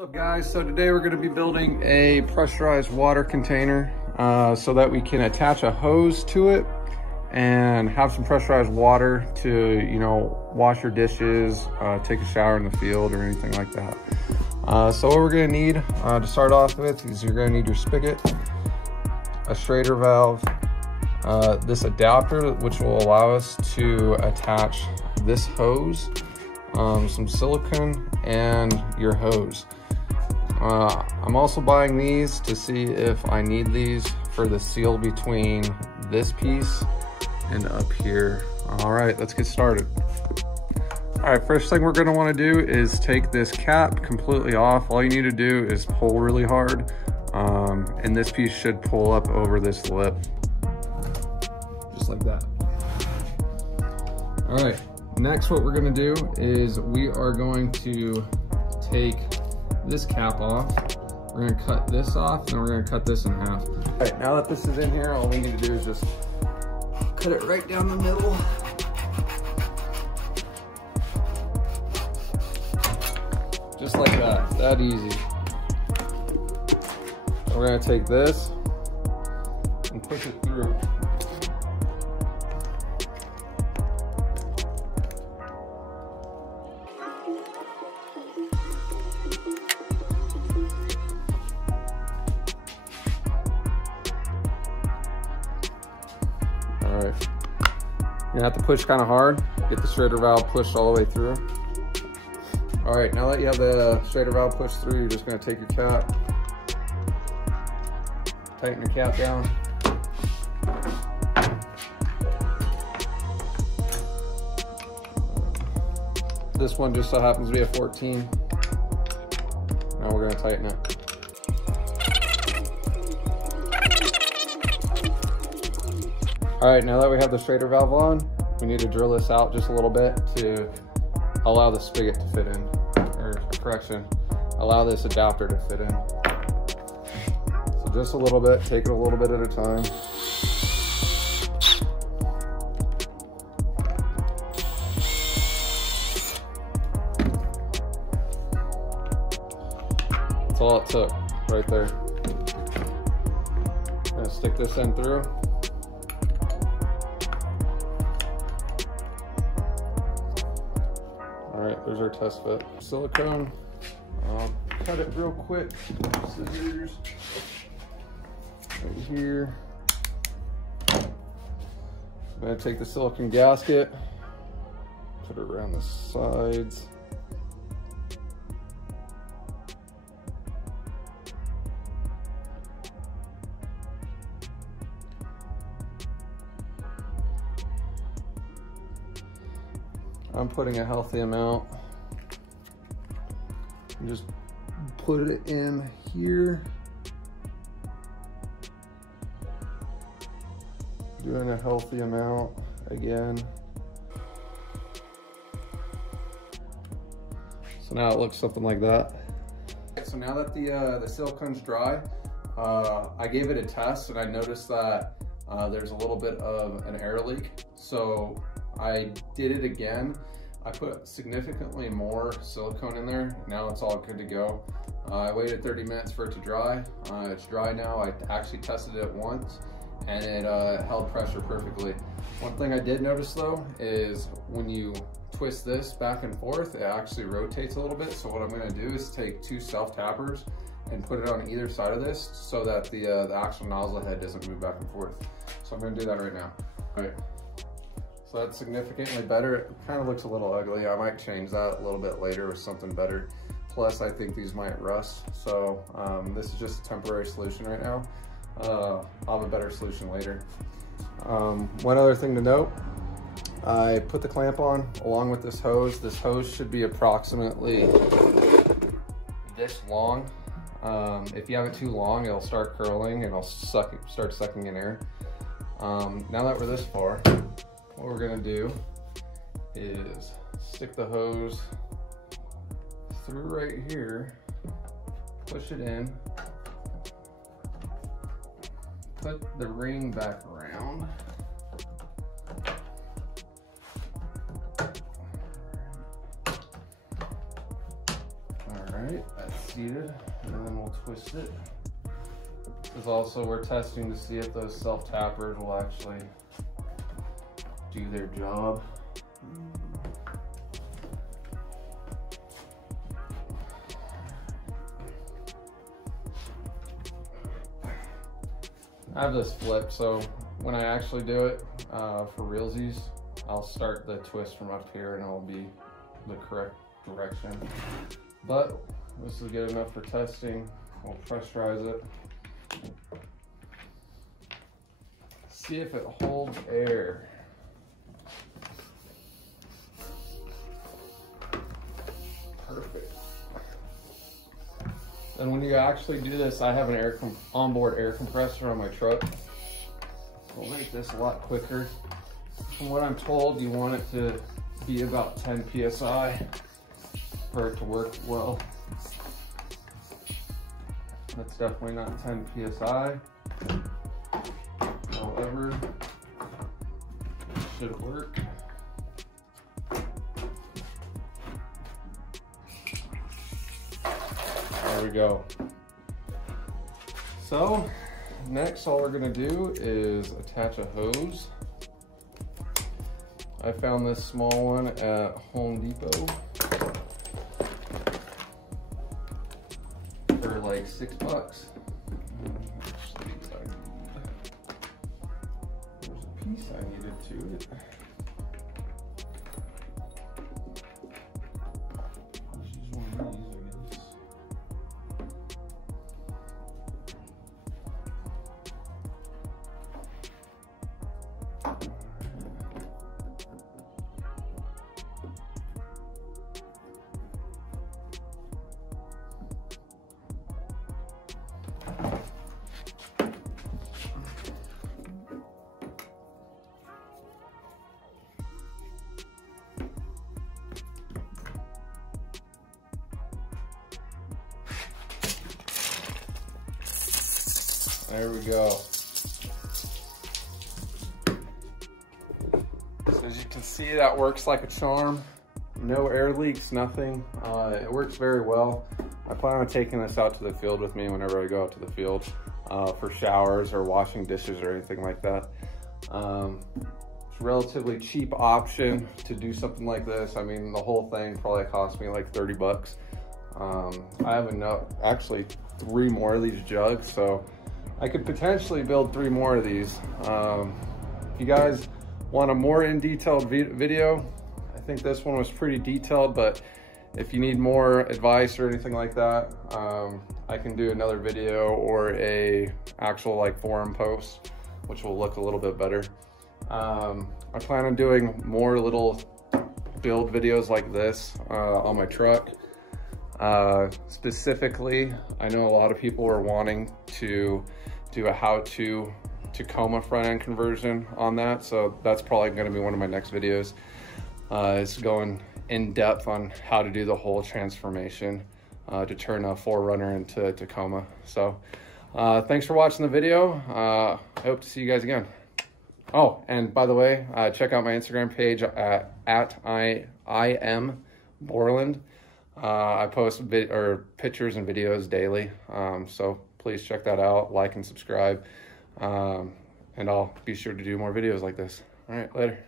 What's up, guys? So today we're going to be building a pressurized water container so that we can attach a hose to it and have some pressurized water to, wash your dishes, take a shower in the field or anything like that. So what we're going to need to start off with is you're going to need your spigot, a Schrader valve, this adapter which will allow us to attach this hose, some silicone, and your hose. I'm also buying these to see if I need these for the seal between this piece and up here. All right, let's get started. All right, first thing we're gonna wanna do is take this cap completely off. All you need to do is pull really hard, and this piece should pull up over this lip, just like that. All right, next what we're gonna do is we are going to take this cap off. We're gonna cut this off, and we're gonna cut this in half. All right, now that this is in here, all we need to do is just cut it right down the middle. Just like that easy. And we're gonna take this and push it through. Alright, you have to push kind of hard, get the Schrader valve pushed all the way through. Alright, now that you have the Schrader valve pushed through, you're just going to take your cap, tighten your cap down. This one just so happens to be a 14. Now we're going to tighten it. All right, now that we have the Schrader valve on, we need to drill this out just a little bit to allow the spigot to fit in, or correction, allow this adapter to fit in. So just a little bit, take it a little bit at a time. That's all it took, right there. I'm gonna stick this in through. All right, there's our test fit. Silicone, cut it real quick, scissors, right here. I'm gonna take the silicone gasket, put it around the sides. I'm putting a healthy amount. Just put it in here. Doing a healthy amount again. So now it looks something like that. So now that the silicone's dry, I gave it a test and I noticed that there's a little bit of an air leak. So I did it again. I put significantly more silicone in there. Now it's all good to go. I waited 30 minutes for it to dry. It's dry now. I actually tested it once and it held pressure perfectly. One thing I did notice though is when you twist this back and forth, it actually rotates a little bit. So what I'm gonna do is take two self-tappers and put it on either side of this so that the actual nozzle head doesn't move back and forth. So I'm gonna do that right now. All right. So that's significantly better. It kind of looks a little ugly. I might change that a little bit later with something better. Plus, I think these might rust. So this is just a temporary solution right now. I'll have a better solution later. One other thing to note, I put the clamp on along with this hose. This hose should be approximately this long. If you have it too long, it'll start curling and it'll start sucking in air. Now that we're this far, what we're gonna do is stick the hose through right here, push it in, put the ring back around, All right, that's seated, and then we'll twist it. Because also we're testing to see if those self-tappers will actually do their job. I have this flip, so when I actually do it for realsies, I'll start the twist from up here and it'll be the correct direction. But this is good enough for testing. We'll pressurize it. See if it holds air. Perfect. And when you actually do this, I have an onboard air compressor on my truck. We'll make this a lot quicker. From what I'm told, you want it to be about 10 PSI for it to work well. That's definitely not 10 PSI. However, it should work. There we go. So next, all we're gonna do is attach a hose. I found this small one at Home Depot for like $6. Actually, there's a piece I needed to it. Let's use one of these, I guess. There we go. So as you can see, that works like a charm. No air leaks, nothing. It works very well. I plan on taking this out to the field with me whenever I go out to the field for showers or washing dishes or anything like that. It's a relatively cheap option to do something like this. I mean, the whole thing probably cost me like 30 bucks. I have actually 3 more of these jugs, so I could potentially build 3 more of these. If you guys want a more in-detailed video, I think this one was pretty detailed, but if you need more advice or anything like that, I can do another video or a actual like forum post, which will look a little bit better. I plan on doing more little build videos like this on my truck. Specifically, I know a lot of people are wanting to do a how-to Tacoma front end conversion on that, so that's probably going to be one of my next videos. It's going in depth on how to do the whole transformation to turn a 4Runner into Tacoma. So thanks for watching the video. I hope to see you guys again. Oh, and by the way, check out my Instagram page at I am Borland. I post pictures and videos daily, so please check that out, like and subscribe, and I'll be sure to do more videos like this. All right, later.